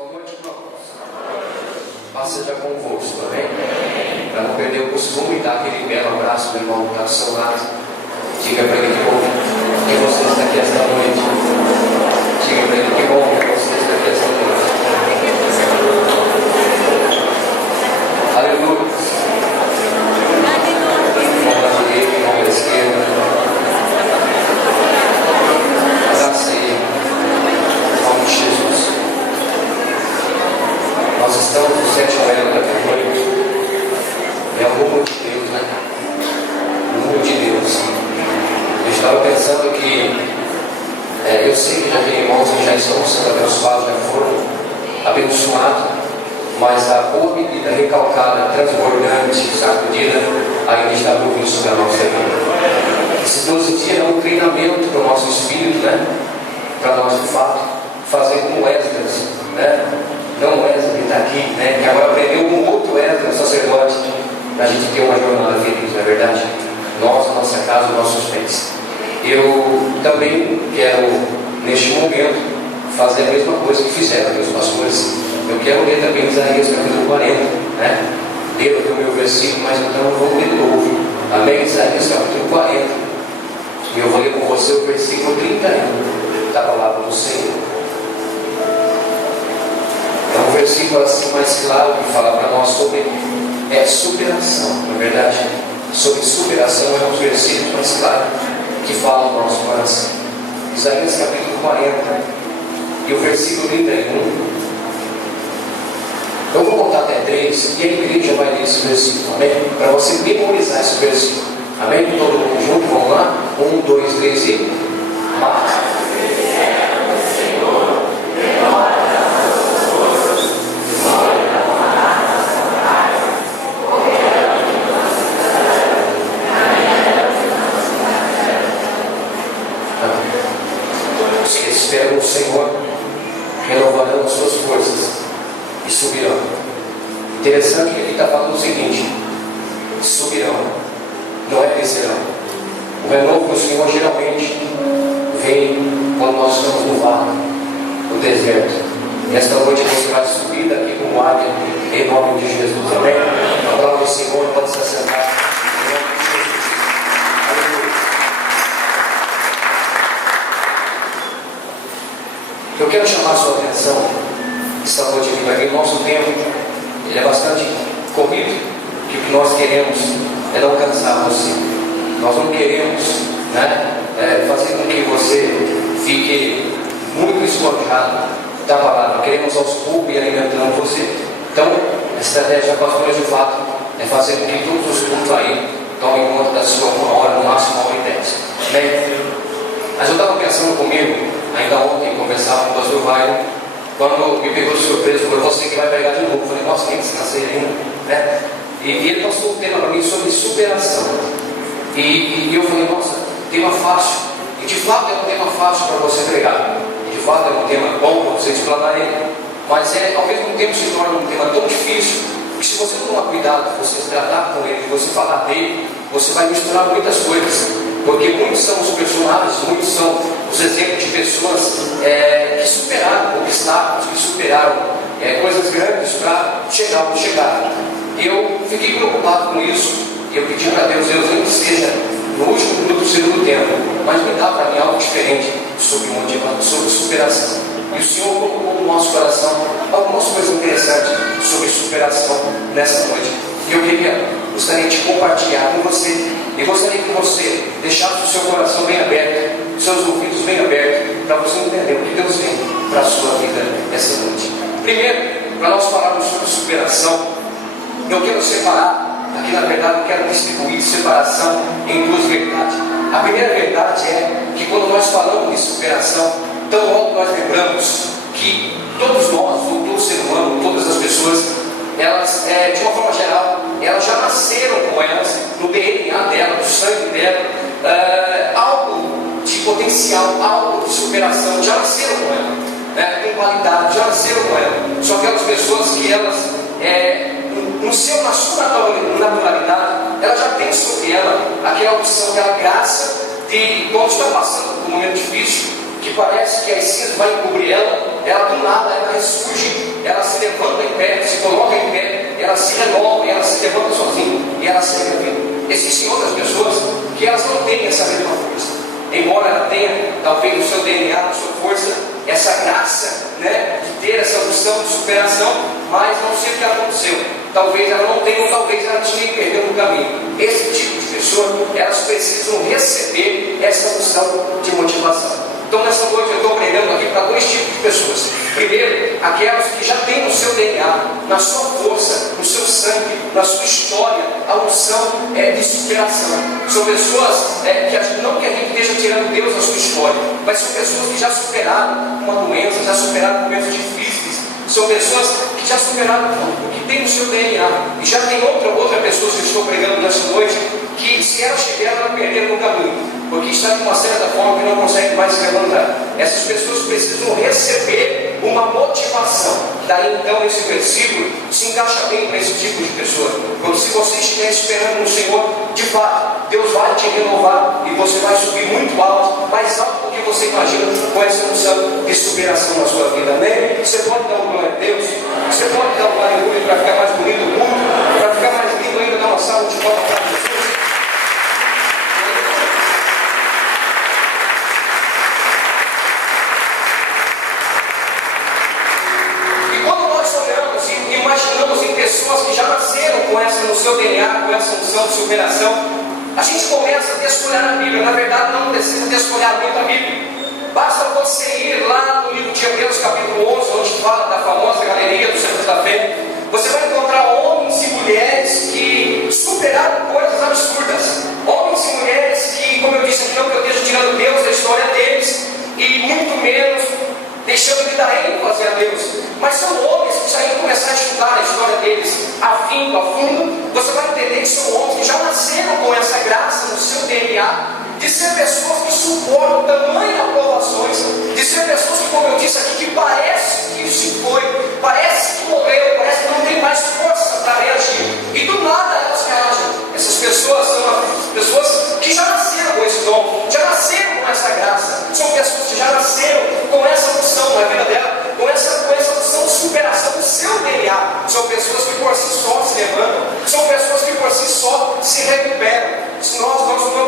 Boa noite, irmãos. Paz seja convosco, amém? Para não perder o costume, dá aquele belo abraço, meu irmão, que está do seu lado. Diga para ele que bom que você está aqui esta noite. Diga para ele que bom que você está aqui esta noite. Aleluia. Mão da direita, mão da esquerda. Abraça ele. Em nome de Jesus. Nós estamos no sétimo elo da noite. É o rumo de Deus, né? O rumo de Deus. Eu estava pensando que eu sei que já tem irmãos que já estão sendo abençoados, já foram abençoados, mas a boa medida recalcada, transbordante, sacudida, ainda está por vir sobre a nossa vida. Esses 12 dias é um treinamento para o nosso espírito, né? Para nós, de fato, fazer como Esdras, né? Não o Esdras que está aqui, né? Que agora aprendeu com outro Esdras, sacerdote, para a gente ter uma jornada feliz, não é verdade? Nós, a nossa casa, os nossos bens. Eu também quero, neste momento, fazer a mesma coisa que fizeram meus pastores. Eu quero ler também Isaías capítulo 40, né? Ler aqui o meu versículo, mas então eu vou ler de novo. Amém? Isaías capítulo 40. E eu vou ler com você o versículo 31 da palavra do Senhor. É um versículo assim mais claro que fala para nós sobre superação, não é verdade? Sobre superação é um dos versículos mais claros que falam no nosso coração. Isaías capítulo 40 e o versículo 31. Eu vou contar até 3 e a igreja vai ler esse versículo, amém? Para você memorizar esse versículo, amém? Todo mundo junto, vamos lá? 1, 2, 3 e... Os que esperam o Senhor renovarão as suas forças e subirão. Interessante que ele está falando o seguinte: subirão, não é descerão. O renovo do Senhor geralmente vem quando nós estamos no vale, no deserto. E esta noite você vai subir daqui como águia, em nome de Jesus, amém? A palavra do Senhor pode se assentar. Eu quero chamar a sua atenção esta noite aqui para que o nosso tempo ele é bastante corrido, que o que nós queremos é não cansar você. Nós não queremos, né, fazer com que você fique muito esforçado da palavra. Queremos aos poucos ir alimentando você. Então, a estratégia pastora de fato é fazer com que todos os cultos aí tomem conta da sua 1 hora, no máximo 1h10. Bem, mas eu estava pensando comigo, ainda ontem, conversava com o pastor Vai, quando me pegou de surpresa, falou: você que vai pregar de novo. Eu falei: nossa, nem descansei ainda, né? E ele passou um tema para mim sobre superação. E eu falei: nossa, tema fácil. E de fato é um tema fácil para você pregar. E de fato é um tema bom para você explanar ele. Mas ao mesmo tempo se torna um tema tão difícil que, se você não tomar cuidado, você se tratar com ele, você falar dele, você vai misturar muitas coisas. Porque muitos são os personagens, muitos são os exemplos de pessoas que superaram obstáculos, que superaram coisas grandes para chegar onde chegaram. E eu fiquei preocupado com isso. E eu pedi para Deus: nem que seja no último minuto do segundo tempo, mas me dá para mim algo diferente sobre motivação, sobre superação. E o Senhor colocou no nosso coração algumas coisas interessantes sobre superação nessa noite. E eu gostaria de compartilhar com você. E gostaria que você deixasse o seu coração bem aberto, os seus ouvidos bem abertos, para você entender o que Deus tem para a sua vida essa noite. Primeiro, para nós falarmos sobre superação, eu quero separar, aqui na verdade eu quero distribuir separação em duas verdades. A primeira verdade é que quando nós falamos de superação, tão logo nós lembramos que todos nós, todo ser humano, todas as pessoas, elas, de uma forma geral, elas já nasceram com elas, no DNA dela, no sangue dela, algo de potencial, algo de superação, já nasceram com ela, com qualidade, já nasceram com ela. São aquelas pessoas que elas, na sua naturalidade, ela já tem sobre ela aquela opção, aquela graça de, quando está passando por um momento difícil, que parece que as cinzas vai encobrir ela do nada ela ressurge ela segue a vida. Existem outras pessoas que elas não têm essa mesma força, embora ela tenha, talvez no seu DNA, na sua força, essa graça, né, de ter essa unção de superação, mas não sei o que aconteceu. Talvez ela não tenha, ou talvez ela tinha e perdeu no caminho. Esse tipo de pessoa, elas precisam receber essa unção de motivação. Então nessa noite eu estou pregando aqui para dois tipos de pessoas. Primeiro, aquelas que já têm no seu DNA, na sua força, no seu sangue, na sua história, a unção de superação. São pessoas não que a gente esteja tirando Deus da sua história, mas são pessoas que já superaram uma doença, já superaram momentos difíceis. São pessoas que já superaram tudo o que tem no seu DNA. E já tem outra pessoa que eu estou pregando nessa noite, que se ela chegar, ela perder no caminho, porque está de uma certa forma que não consegue mais se levantar. Essas pessoas precisam receber uma motivação. Daí então esse versículo se encaixa bem para esse tipo de pessoa. Porque se você estiver esperando no Senhor, de fato, Deus vai te renovar e você vai subir muito alto, mais alto do que você imagina, com essa unção de superação na sua vida. Amém? Você pode dar uma glória a Deus? Você pode dar uma aleluia para ficar mais bonito o mundo, para ficar mais lindo ainda, dar uma salva de palmas para Jesus. Imaginamos em pessoas que já nasceram com essa no seu DNA, com essa unção de superação, a gente começa a desfolhar a Bíblia. Na verdade, não precisa desfolhar muito a Bíblia. Basta você ir lá no livro de Hebreus, capítulo 11, onde fala da famosa galeria dos Santos da Fé. Você vai encontrar homens e mulheres que superaram coisas absurdas. Homens e mulheres que, como eu disse aqui, não que eu esteja tirando Deus da história deles, e muito menos deixando de dar ênfase a Deus, mas são homens que já iam começar a estudar a história deles a fundo. Você vai entender que são homens que já nasceram com essa graça no seu DNA, de ser pessoas que suportam tamanhas aprovações, de ser pessoas que, como eu disse aqui, que parece que se foi, parece que morreu, parece que não tem mais força para reagir, e do nada elas reagem. Essas pessoas são as pessoas que já nasceram com esse dom, já nasceram com essa graça, são pessoas que já nasceram com essa unção na vida dela, com essa unção de superação do seu DNA. São pessoas que por si só se levantam, são pessoas que por si só se recuperam. Nós não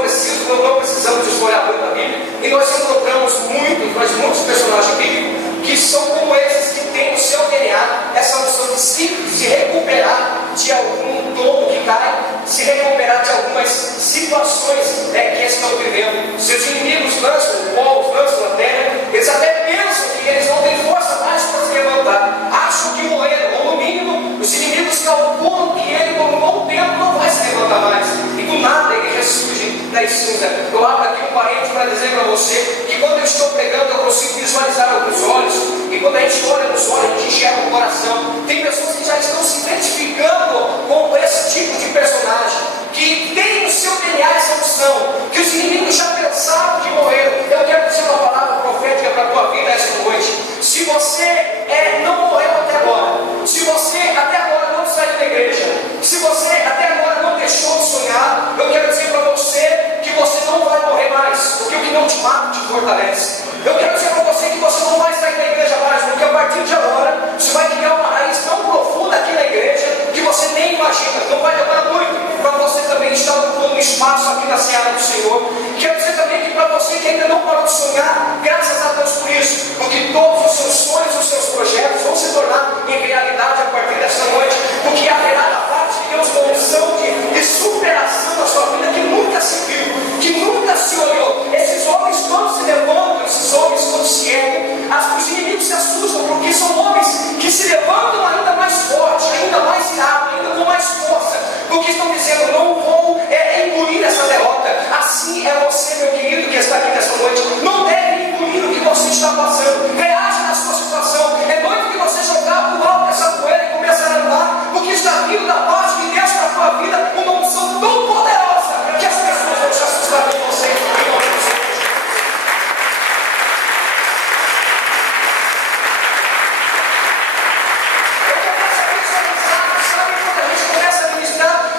precisamos escolher muito a Bíblia, e nós encontramos muitos personagens bíblicos que são como esses, que têm no seu DNA essa unção de se recuperar de algum tombo que cai, se recuperar de algumas situações que estão vivendo. Seus inimigos lançam o pó, lançam a terra, eles até pensam que eles não têm força mais para se levantar, acham que morreram, ou no mínimo os inimigos calculam que ele por um bom tempo não vai se levantar mais, e do nada ele ressurge das cinzas. Eu abro aqui um parênteses para dizer para você que quando eu estou pregando eu consigo visualizar alguns olhos, e quando a gente olha nos olhos a gente enxerga o coração. Tem pessoas que já estão se identificando com esse tipo de personagem, que tem no seu DNA essa unção, que os inimigos já pensaram que morreram. Eu quero dizer uma palavra profética para a tua vida esta noite. Se você não morreu até agora, se você até agora não saiu da igreja, se você até agora não deixou de sonhar, eu quero dizer para você que você não vai morrer mais, porque o que não te mata te fortalece. Eu quero dizer para você que você não vai sair da igreja mais, porque a partir de agora você vai criar uma raiz tão profunda aqui na igreja que você nem imagina. Não vai demorar muito para você também estar ocupando espaço aqui na Seara do Senhor. Quero dizer também que para você que ainda não parou de sonhar, graças a Deus por isso, porque todos os seus sonhos, os seus projetos vão se tornar em realidade a partir dessa noite, porque haverá da parte de Deus uma unção de superação na sua vida que nunca se viu, que nunca se olhou. Esses homens quando se levantam, esses homens quando se erguem, os inimigos se assustam, porque são homens que se levantam ainda mais forte, ainda mais irado, ainda com mais força, porque estão dizendo: não vou engolir essa derrota. Assim é você, meu querido, que está aqui nessa noite, não deve engolir o que você está passando. Reage na sua situação. É noite que você jogar pro alto essa poeira e começar a andar, porque está vindo da parte de Deus para a tua vida uma unção tão poderosa que as pessoas vão se assustar com você.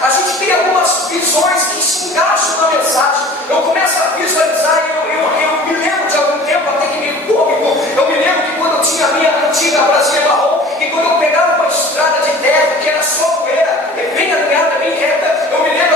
A gente tem algumas visões que se encaixam na mensagem. Eu começo a visualizar, eu me lembro de algum tempo, até que meio cômico. Eu me lembro que quando eu tinha a minha antiga Brasília marrom, e quando eu pegava uma estrada de terra que era só poeira, bem alinhada, bem reta, eu me lembro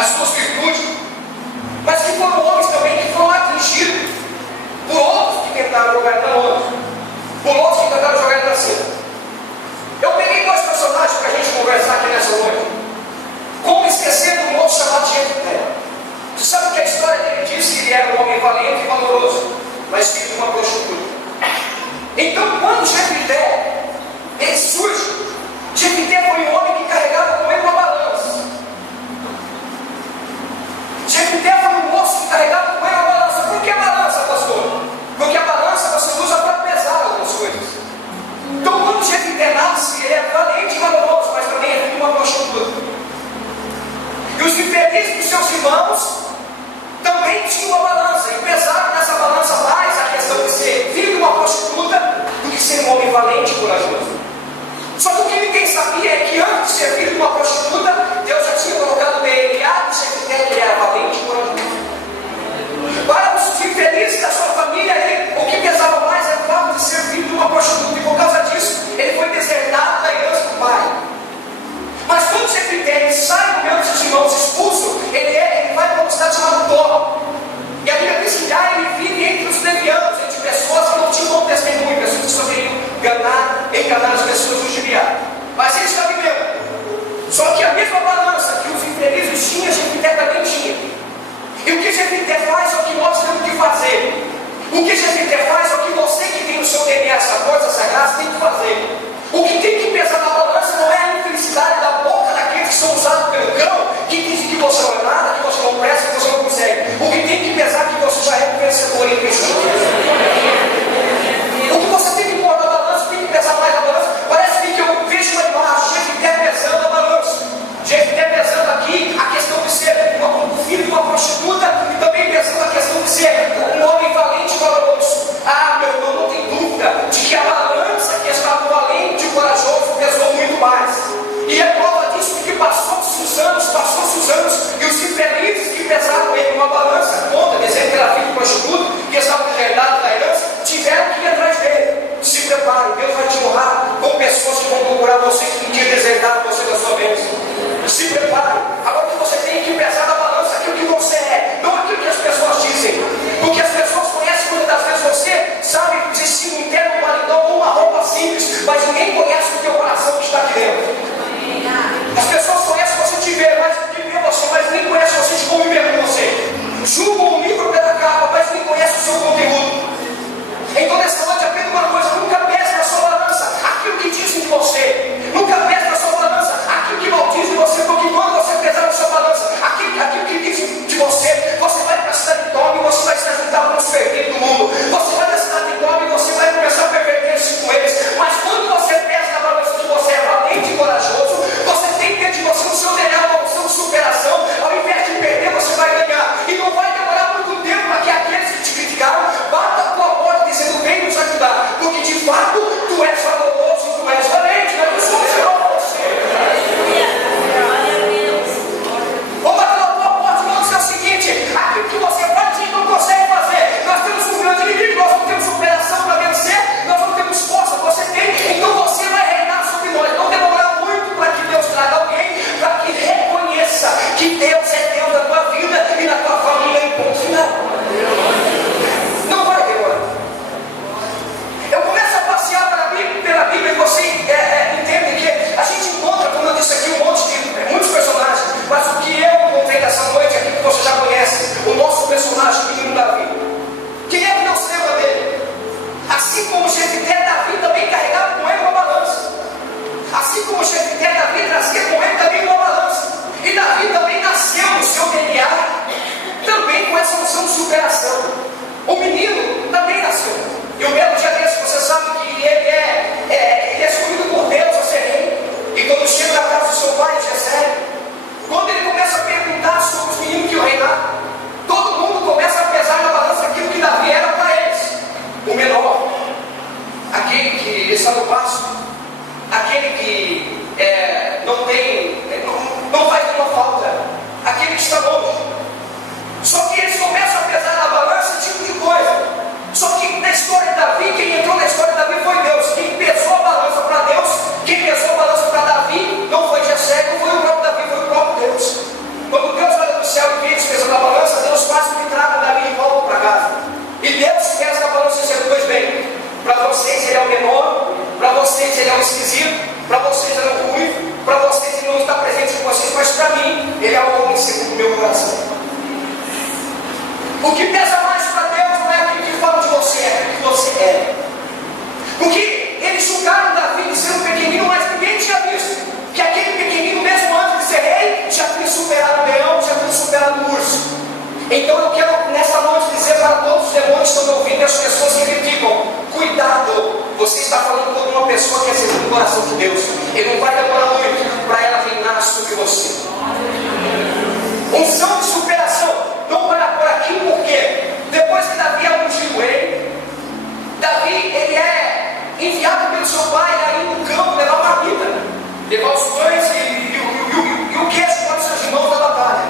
as suas virtudes, mas que foram homens também que foram atingidos por outros que tentaram jogar ele na onda, por outros que tentaram jogar ele na cima. Eu peguei dois personagens para a gente conversar aqui nessa noite. Como esquecer do moço chamado Jefté. Você sabe que a história dele diz que ele era um homem valente e valoroso, mas filho de uma prostituta. Então, quando Jefté ele surge, Jefté foi um homem que carregava com ele uma balança. Jefté foi um moço que carregava com ele uma balança. Por que a balança, pastor? Porque a balança você usa para pesar algumas coisas. Então, quando Jefté nasce, ele é valente e valoroso, mas também é filho de uma prostituta. E os infelizes dos seus irmãos também tinham uma balança, e pesaram nessa balança mais a questão de ser filho de uma prostituta do que ser um homem valente e corajoso. Só que o que ninguém sabia é que antes de ser filho de uma prostituta, Deus já tinha colocado nele e Jefté, que ele era valente e corajoso. Para os infelizes da sua família, o que pesava mais era o fato de ser filho de uma prostituta, e por causa disso, ele foi desertado da herança do pai. Mas quando Jefté sai do meio dos seus irmãos expulso, ele vai para uma cidade chamada Tó. E a Bíblia diz que lá ele vive entre os levianos, entre pessoas que não tinham bom testemunho, pessoas que só queriam enganar as pessoas do Gileade. Mas ele está vivendo. Só que a mesma balança que os infelizes tinham, Jefté também tinha. E o que Jefté faz é o que nós temos que fazer. O que Jefté faz é o que você que tem no seu DNA essa força sagrada tem que fazer. O que tem que pesar na balança não é a infelicidade da boca daqueles que são usados pelo cão, que dizem que você não é nada, que você não presta, que você não consegue. O que tem que pesar é que você já é um vencedor em Cristo. O que você tem que pôr na balança, tem que pesar mais na balança. Parece coração de Deus. Ele não vai demorar muito para ela reinar sobre você. Unção de superação. Não para por aqui, porque depois que Davi é ungido ele, Davi ele é enviado pelo seu pai a ir no campo levar uma vida, levar os pães e o queijo para os seus irmãos da batalha.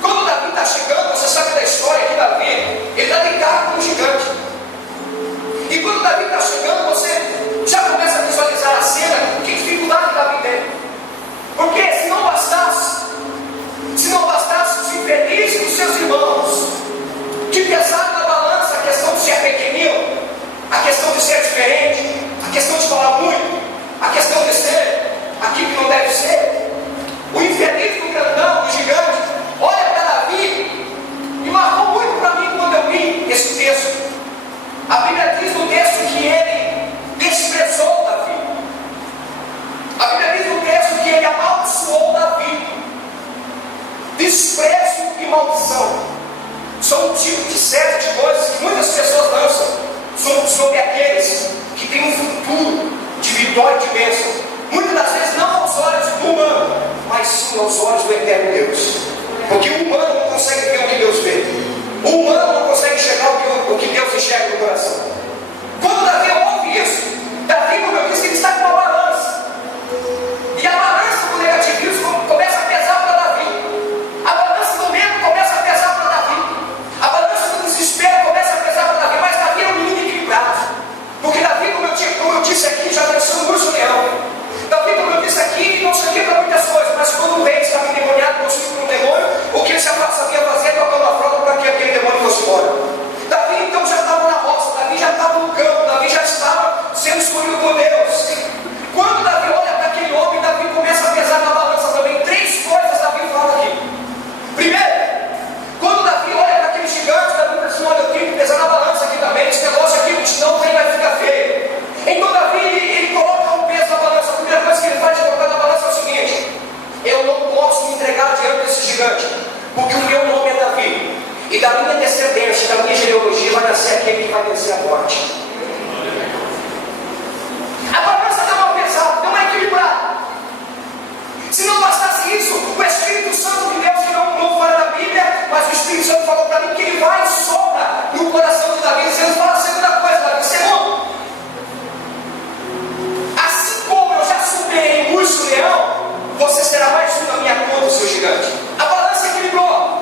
Quando Davi está chegando, você sabe da história que Davi, ele está deitado com um gigante. E quando Davi está chegando, você já começa a visualizar a cena, que dificuldade Davi tem. Porque se não bastasse os infelizes dos seus irmãos, de pesar na balança a questão de ser pequenino, a questão de ser diferente, a questão de falar muito, a questão de ser aquilo que não deve ser, o infeliz do grandão, do gigante, olha para Davi e marcou muito para mim quando eu li esse texto. A Bíblia diz no texto que ele desprezou Davi. A Bíblia diz no texto que ele amaldiçoou Davi. Desprezo e maldição são um tipo de série de coisas que muitas pessoas lançam sobre aqueles que têm um futuro de vitória e de bênção. Muitas das vezes não aos olhos do humano, mas sim aos olhos do eterno Deus. Porque o humano não consegue ver o que Deus vê. O humano não consegue enxergar o que Deus enxerga no coração. Quando Davi ouve isso, Davi, como eu disse, ele está com uma balança. E a balança do negativismo começa a pesar para Davi. A balança do medo começa a pesar para Davi. A balança do desespero começa a pesar para Davi. Mas Davi é um menino equilibrado. Porque Davi, como eu disse aqui, já venceu um urso leão. Davi, como eu disse aqui, não servia para muitas coisas. Mas quando o rei estava endemoniado, possuído por um demônio, o que ele sabia fazer é tocar uma fraude para que aquele demônio fosse embora. Davi então já estava na roça, Davi já estava no campo, Davi já estava sendo escolhido por Deus. Quando Davi olha para aquele homem, Davi começa a pesar na balança também. Três coisas Davi fala aqui. Primeiro, quando Davi olha para aquele gigante, Davi pensa assim: olha, eu tenho que pesar na balança aqui também. Esse negócio aqui, senão tem, vai ficar feio. Então Davi, ele coloca um peso na balança. A primeira coisa que ele faz de colocar na balança é o seguinte: eu não posso me entregar diante desse gigante, porque o meu nome é Davi. E da minha descendência, da minha genealogia, vai nascer aquele que vai vencer a morte. A balança dá uma pesada, dá uma equilibrada. Se não bastasse isso, o Espírito Santo de Deus, que não fala da Bíblia, mas o Espírito Santo falou para mim que ele vai e sopra no coração de Davi. Ele fala a segunda coisa, Davi. Segundo, assim como eu já superei o urso leão, você será mais um na minha conta, seu gigante. A balança equilibrou.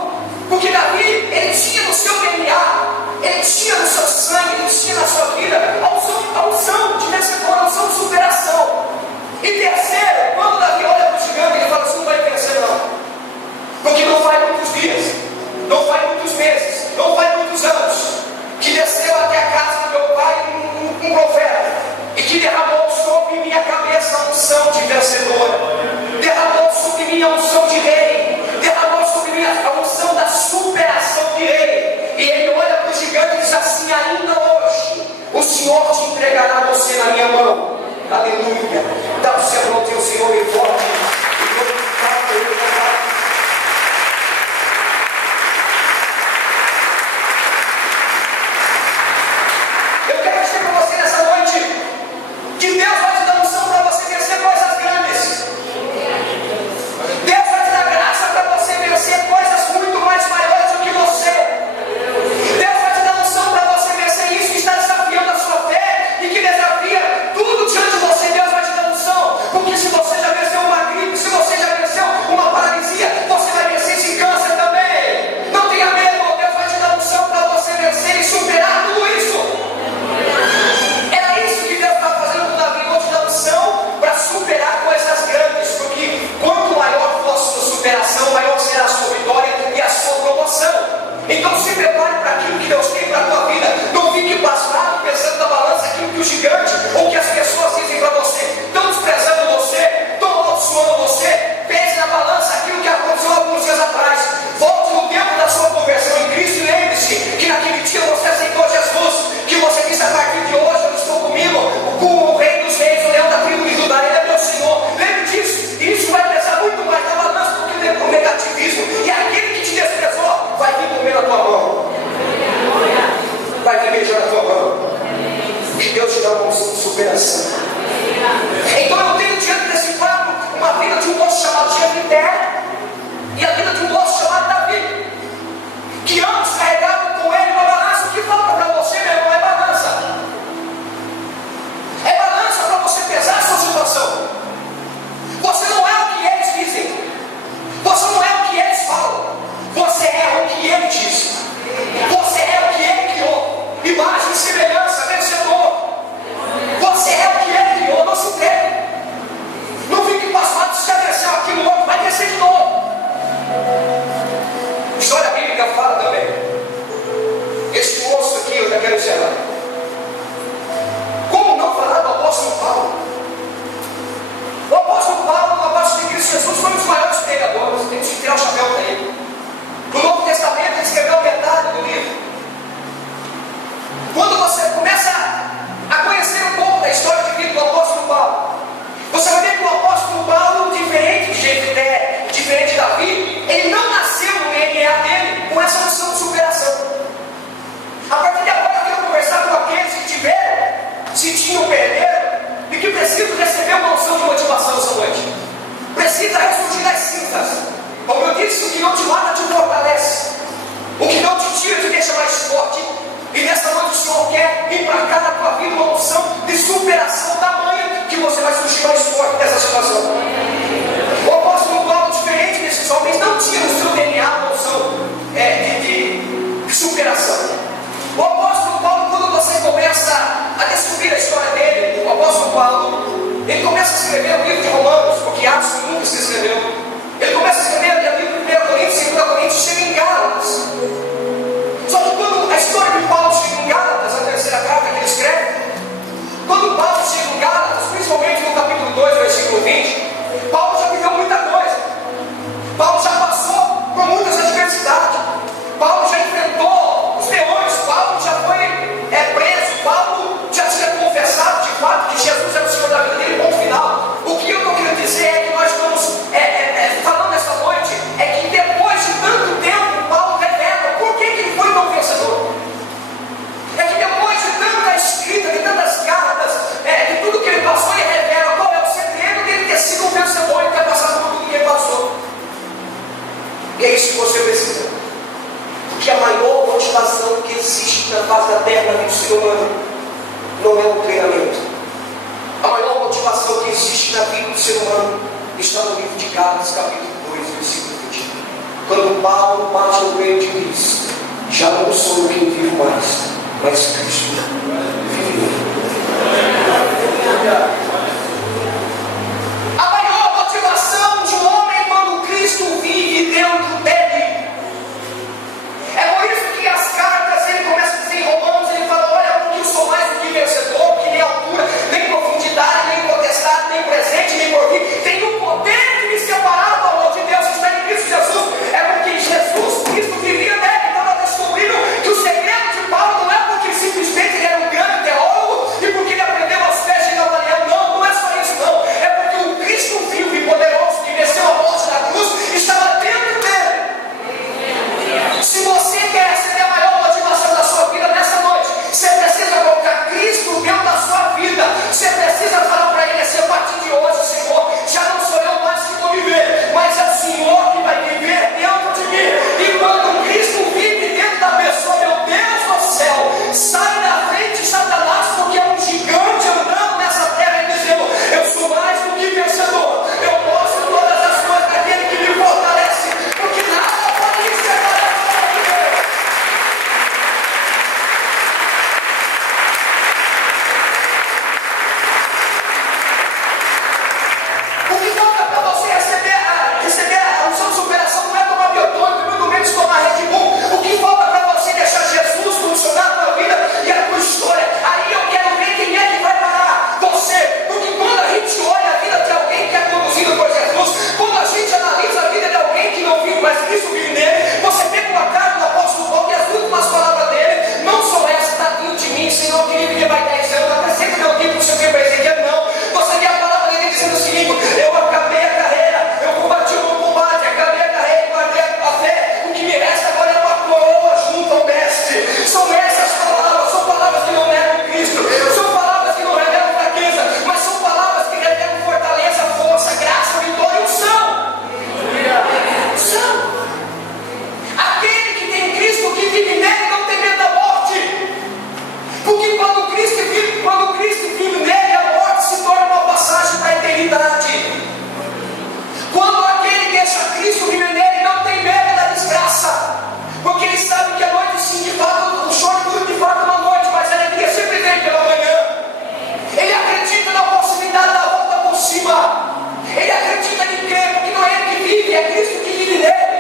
Porque Davi, ele tinha no seu DNA, ele tinha no seu sangue, ele tinha na sua vida a unção de vencedor, a unção de superação. E terceiro, quando Davi olha para o gigante, ele fala assim: não vai vencer não. Porque não faz muitos dias, não faz muitos meses, não faz muitos anos, que desceu até a casa do meu pai um profeta, e que derramou sobre minha cabeça a unção de vencedor, derramou sobre mim a unção de rei, derramou sobre mim a unção da superação de rei. E ele olha para o gigante e diz assim: ainda hoje o Senhor te entregará você na minha mão. Aleluia. Dá para o seu irmão, teu Senhor e forte. Eu quero dizer para você nessa noite que Deus vai te dar unção para você vencer coisas grandes. Deus vai te dar graça para você vencer coisas muito mais maiores do que você. Deus vai te dar unção para você vencer isso que está desafiando a sua fé e que desafia tudo diante de você. Deus vai te dar unção, porque E é isso que você precisa. Porque a maior motivação que existe na face da terra, na vida do ser humano, não é o treinamento. A maior motivação que existe na vida do ser humano está no livro de Gálatas, capítulo 2, versículo 20. Quando Paulo bate no peito de Cristo, já não sou eu quem vivo mais, mas Cristo vive em mim. A maior motivação de um homem quando Cristo vive dentro dele. É por isso que as cartas, ele começa a dizer em Romanos, ele fala: olha, porque eu sou mais do que vencedor, porque nem altura, nem profundidade, nem potestade, nem presente, nem porvir tem o poder de me separar do amor de Deus que está em Cristo Jesus. É porque Jesus Cristo vivia nele. Então nós descobrimos que o segredo de Paulo não é porque simplesmente ele era um grande teólogo e porque ele aprendeu as pés de Gamaliel. Não é só isso, não. É porque o Cristo vivo e poderoso que venceu a morte na cruz estava dentro dele. Se você quer receber a maior motivação da sua vida nessa noite, você precisa colocar Cristo dentro da sua vida. Você precisa falar para ele assim: a partir de hoje, Senhor, já não sou eu mais que vou viver, mas é o Senhor que vai viver dentro de mim. E quando Cristo vive dentro da pessoa, meu Deus do céu, sai da frente Satanás, porque é um gigante andando nessa terra e dizendo: eu sou mais do que vencedor, eu posso todas as coisas daquele que me fortalece, porque nada pode me separar de Deus. O que falta para você receber a unção de superação não é tomar biotônico, muito menos tomar Red Bull. O que falta para você deixar Jesus funcionar na tua vida e a tua história? Aí eu quero ver quem é que vai parar você. Porque quando a gente olha a vida de alguém que é conduzido por Jesus, quando a gente analisa a vida de alguém que não vive, mas Cristo vive nele, você vê com a cara do apóstolo Paulo, e as últimas palavras dele não são essas: tadinho de mim, Senhor, queria viver mais 10 anos, acrescenta meu tempo para o seu tempo para Ezequiel. Não. Você vê a palavra dele dizendo o seguinte: eu acabei a carreira, eu combati o bom combate, acabei a carreira, guardei a fé, o que me resta agora é uma coroa junto ao mestre. São essas palavras, são palavras que não negam Cristo, são palavras que não revelam fraqueza, mas são palavras que revelam fortaleza, força, graça, vitória e unção. Unção. Aquele que tem Cristo, que vive nele, não tem medo da morte. Porque quando Cristo vive nele, a morte se torna uma passagem para a eternidade. Quando aquele deixa Cristo viver nele, não tem medo da desgraça, porque ele sabe que a noite, sim, de fato, o choro dura de fato uma noite, mas a alegria sempre vem pela manhã. Ele acredita na possibilidade da volta por cima. Ele acredita em quem? Porque não é ele que vive, é Cristo que vive nele.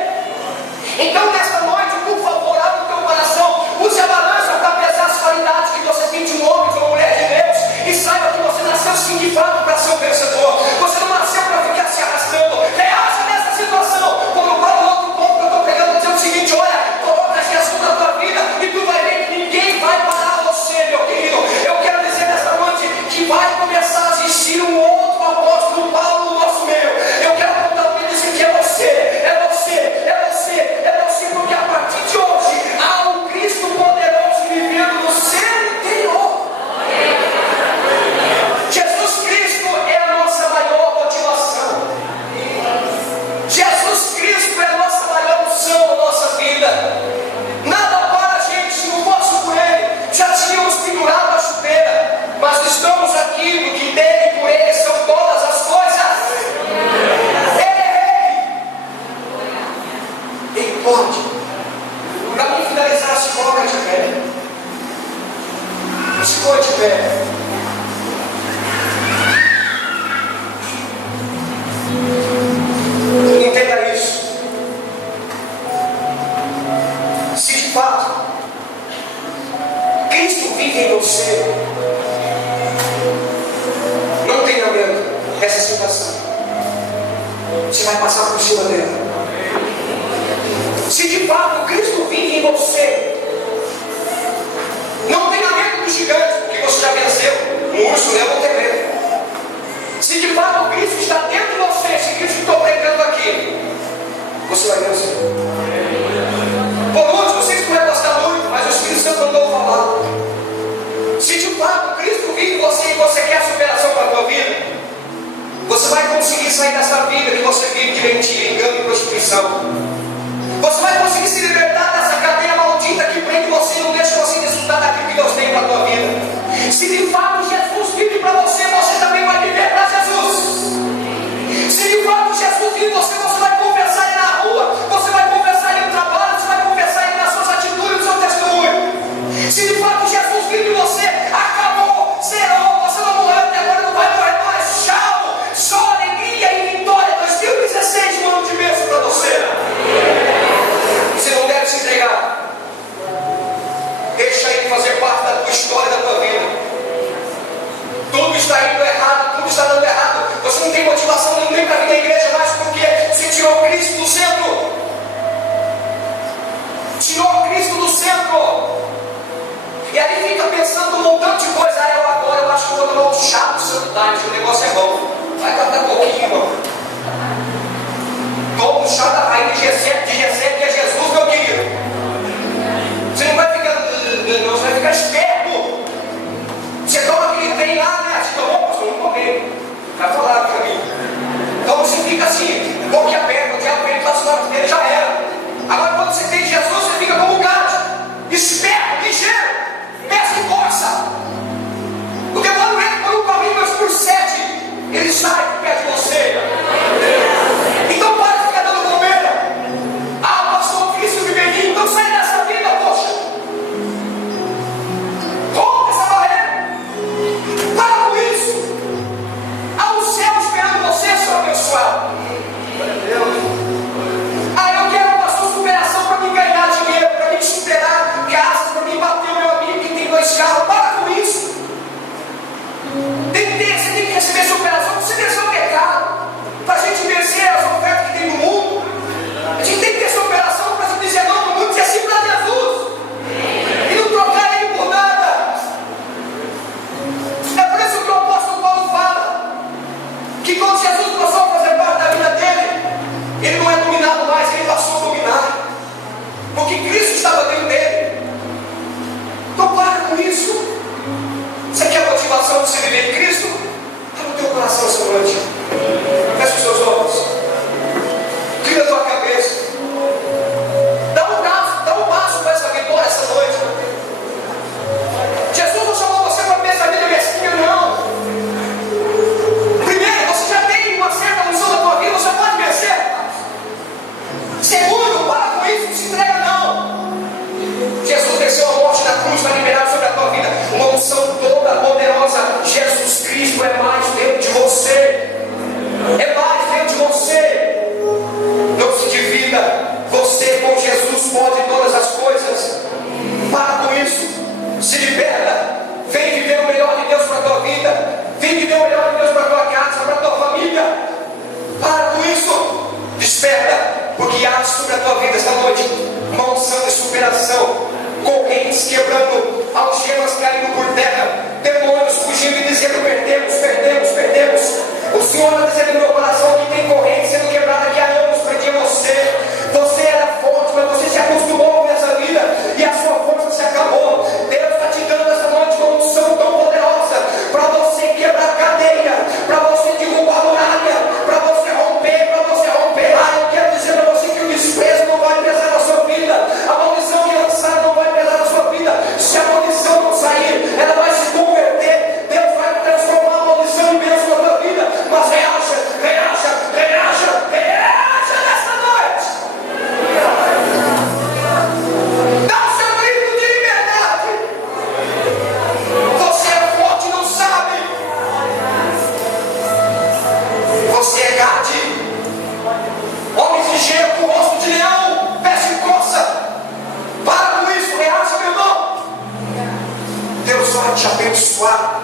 Então nesta noite, por favor, abra o teu coração, use a balança para pesar as qualidades que você tem de um homem, de uma mulher de Deus, e saiba que você nasceu sim de fato para ser um vencedor. Você não nasceu para ficar se arrastando. Reaja nessa situação. Como eu falo no outro ponto que eu estou pregando, dizendo o seguinte: olha, coloca Jesus na tua vida e tu vai ver que ninguém vai parar você, meu querido. Eu quero dizer nesta noite que vai começar a existir um outro apóstolo Paulo no nosso meio. Eu quero apontar o que dizer que é você, é você, é você, é você, porque a partir de hoje há um Cristo poderoso vivendo no seu interior. Jesus Cristo é a nossa maior motivação. Jesus Cristo é a nossa maior unção na nossa vida. Nada para a gente, se não fosse por Ele, já tínhamos pendurado a chuteira. Mas estamos aqui porque dele e por Ele são todas as coisas. Ele é Rei. Ele pode. Para mim finalizar, se coloca de pé. Se coloca de pé. Entenda isso. Se de fato Cristo vive em você, não tenha medo dessa situação. Você vai passar por cima dela. Se de fato Cristo vive em você, não tenha medo do gigante, porque você já venceu. Um urso, leão, não tem medo. Se de fato Cristo está dentro de você, se Cristo está pregando aqui, você vai vencer. Por último, vocês podem gostar muito, mas o Espírito Santo mandou falar. Se de fato Cristo vive em você e você quer superação para a tua vida, você vai conseguir sair dessa vida que você vive de mentira, engano e prostituição. Você vai conseguir se libertar dessa cadeia maldita que prende você e não deixa você desfrutar daquilo que Deus tem para a tua vida. Se de fato Jesus vive para você, você também vai viver para Jesus. Se de fato Jesus vive você, você vai confessar Ele na rua, você vai confessar Ele no trabalho, você vai confessar Ele nas suas atitudes, no seu testemunho. Se de fato Jesus vive você, acabou, zerou, você não morreu até agora, não vai morrer mais, tchau, só alegria e vitória. 2016, um ano de bênção para você. Você não deve se entregar. Deixa Ele fazer parte da tua história, da tua vida. Tudo está indo errado, tudo está dando errado. Você não tem motivação nenhuma para vir na igreja mais porque você tirou Cristo do centro. Tirou Cristo do centro. E aí fica pensando um montão de coisa. Eu acho que eu vou tomar um chá do Santo Daime, que o negócio é bom. Vai cantar pouquinho, irmão. Toma um chá da rainha de Gessé, que é Jesus, meu querido. Você não vai ficar, não, você vai ficar esperto. Você toma aquele trem lá, né? Você tomou, pastor? Não tomei. Vai falar para mim. Então você fica assim, boca aberta, o diabo vem passar na dele, já era. Agora quando você tem Jesus, você fica como um gato, esperto, ligeiro, peça e força. O demônio entra por um caminho, mas por 7, ele sai de perto de você. Então para de ficar dando bobeira. Ah, pastor, Cristo vive em mim, então sai dessa vida, poxa. Rompa essa barreira. Para com isso. Há um céu esperando você, seu abençoado. Ah, eu quero, pastor, superação para me ganhar dinheiro, para me superar casa, para me bater o meu amigo que tem 2 carros. Para com isso. Você tem que receber superação para você vencer o pecado, para a gente vencer as ofertas que tem no mundo. A gente tem que ter superação para a gente dizer não no mundo, dizer sim para Jesus e não trocar Ele por nada. É por isso que o apóstolo Paulo fala que quando Jesus passou a fazer parte da vida dele, ele não é dominado mais, ele passou a dominar, porque Cristo estava dentro dele. Então para com isso. Você quer a motivação de você viver em Cristo? Está no teu coração essa noite. Fecha os seus olhos. Tira a tua cabeça. Dá um passo para essa vitória essa noite. Jesus não chamou você para ter essa vida mesquinha, não. Primeiro, você já tem uma certa unção da tua vida, você pode vencer. Segundo, para com isso, não se entrega não. Jesus venceu a morte da cruz para liberar sobre a tua vida uma unção toda poderosa. Jesus Cristo é mais dentro de você. É mais dentro de você. Não se divida. Você com Jesus pode todas as coisas. Para com isso. Se liberta. Vem viver o melhor de Deus para a tua vida. Vem viver o melhor de Deus para a tua casa, para a tua família. Para com isso. Desperta. Porque há sobre a tua vida esta noite uma unção de superação. Correntes quebrando, algemas caindo por terra, demônios fugindo e dizendo perdemos, perdemos, perdemos. O Senhor está dizendo no meu coração que tem correntes sendo quebradas que há anos prendia você. Você era forte, mas você se acostumou com essa vida e a sua força se acabou. Deus está te dando essa noite uma unção tão poderosa para você quebrar cadeia, para você derrubar muralha, para você romper, para você romper. Ah, eu quero dizer para você que o desprezo não vai pesar na sua vida, a maldição que lançaram não vai pesar na sua vida. Se a maldição não sair, ela vai se converter. Deus vai transformar a maldição em bênção na tua vida. Mas reaja, reaja, reaja, reaja nessa noite. Dá o seu grito de liberdade. Você é forte e não sabe. Você é Gade. Homens de gelo com rosto de leão, peste e coça. Para com isso, reaja, meu irmão. Deus vai te abençoar.